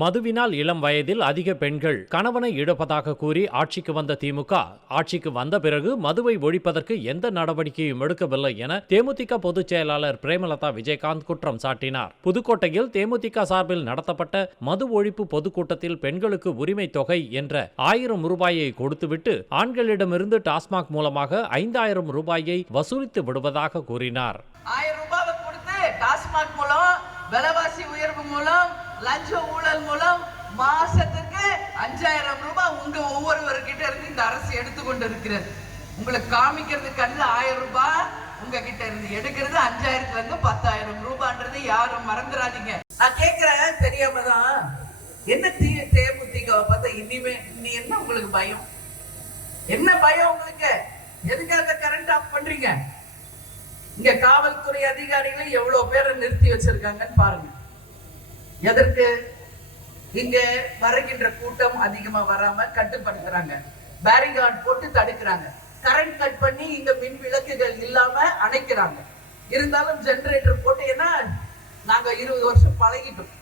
மதுவினால் இளம் வயதில் அதிக பெண்கள் கணவனை இழப்பதாக கூறி ஆட்சிக்கு வந்த திமுக ஆட்சிக்கு வந்த பிறகு மதுவை ஒழிப்பதற்கு எந்த நடவடிக்கையும் எடுக்கவில்லை என தேமுதிக பொதுச் செயலாளர் பிரேமலதா விஜயகாந்த் குற்றம் சாட்டினார். புதுக்கோட்டையில் தேமுதிக சார்பில் நடத்தப்பட்ட மது ஒழிப்பு பொதுக்கூட்டத்தில் பெண்களுக்கு உரிமை தொகை என்ற 1000 ரூபாயை கொடுத்துவிட்டு ஆண்களிடமிருந்து டாஸ்மாக் மூலமாக 5000 ரூபாயை வசூலித்து விடுவதாக கூறினார். 1000 ரூபாயை கொடுத்து டாஸ்மாக் மூலம், விலைவாசி உயர்வு மூலம், லஞ்ச ஊழல் மூலம் மாசத்துக்கு 5000 ரூபாய் உங்க ஒவ்வொருவர்கிட்ட இருந்து இந்த அரசு எடுத்துக்கொண்டு இருக்கிறது. உங்களுக்கு காமிக்கிறது கண்ணில் 1000 ரூபாய் உங்ககிட்ட இருந்து எடுக்கிறது 5000ல இருந்து 10000 ரூபான்றது யாரும் மறந்துடாதீங்க. நான் கேட்கிறேன் தெரியாம தான், என்ன தேமுதிகவை பார்த்தா இனிமே நீ என்ன உங்களுக்கு பயம்? என்ன பயம் உங்களுக்கு? எதுக்காக கரண்ட் ஆஃப் பண்றீங்க? இங்க காவல்துறை அதிகாரிகளை எவ்வளவு பேரை நிறுத்தி வச்சிருக்காங்கன்னு பாருங்க. எதற்கு? இங்க வருகின்ற கூட்டம் அதிகமா வராம கட்டுப்படுத்துறாங்க, பேரிகார்ட் போட்டு தடுக்கிறாங்க, கரண்ட் கட் பண்ணி இங்க மின் விளக்குகள் இல்லாம அணைக்கிறாங்க. இருந்தாலும் ஜெனரேட்டர் போட்டு, ஏன்னா நாங்க 20 வருஷம் பழகிட்டோம்.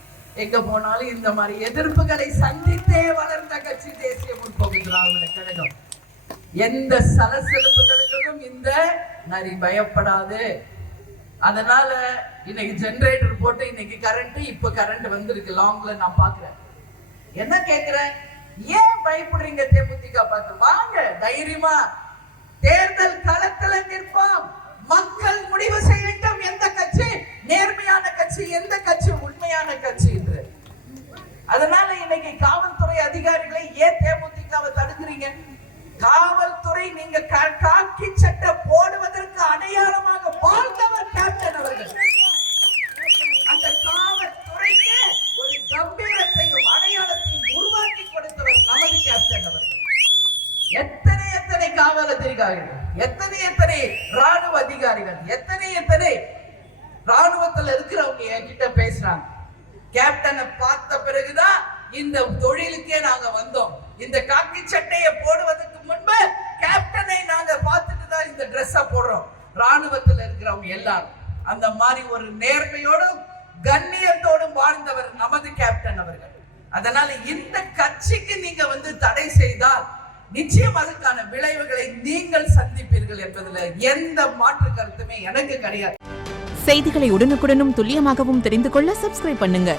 எங்க போனாலும் இந்த மாதிரி எதிர்ப்புகளை சந்தித்தே வளர்ந்த கட்சி தேசிய முற்போக்கு திராவிட கழகம். எந்த சலசலப்புகளுக்கும் இந்த நரி பயப்படாது. அதனால இன்னைக்கு ஜெனரேட்டர் போட்டு இன்னைக்கு கரண்ட், இப்ப கரண்ட் வந்திருக்கு லாங்ல. நான் பாக்குறேன், என்ன கேக்குறேன், ஏன் பயப்படுறீங்க? தேமுதிக பார்த்து வாங்க, தைரியமா தேர்தல் களத்துல நிற்போம். மக்கள் முடிவு செய்யட்டும் எந்த கட்சி நேர்மையான கட்சி, எந்த கட்சி உண்மையான கட்சி என்று. அதனால இன்னைக்கு காவல்துறை அதிகாரிகளை ஏன் தேமுதிகவை தடுக்கிறீங்க? காவல்துறை நீங்க காக்கி சட்டை போடுவதற்கு அடையாளமாக வாழ்ந்தவர் கேப்டன் அவர்கள். அந்த காவல்துறைக்கு ஒரு கம்பீரத்தையும் அடையாளத்தையும் உருவாக்கி கொடுத்தவர் நமது கேப்டன் அவர்கள். எத்தனை காவல் அதிகாரிகள், எத்தனை ராணுவ அதிகாரிகள், எத்தனை ராணுவத்தில் இருக்கிறவங்க என்கிட்ட பேசுறாங்க. கேப்டனை பார்த்த பிறகுதான் இந்த தொழிலுக்கே நாங்க வந்தோம். இந்த காக்கி சட்டையை போடுவதற்கு முன்பு கேப்டனை நாங்க பார்த்துட்டு தான் இந்த ட்ரெஸ்ஸை போடுறோம். ராணுவத்தில் இருக்கிறவங்க எல்லாரும் அந்த மாதிரி ஒரு நேர்மையோடும் கண்ணியத்தோடும் வாழ்ந்தவர் நமது கேப்டன் அவர்கள். அதனால இந்த கட்சிக்கு நீங்க தடை செய்தால் நிச்சயம் அதுக்கான விளைவுகளை நீங்கள் சந்திப்பீர்கள் என்பதில் எந்த மாற்று கருத்துமே எனக்கு கிடையாது. செய்திகளை உடனுக்குடனும் துல்லியமாகவும் தெரிந்து கொள்ள சப்ஸ்கிரைப் பண்ணுங்க.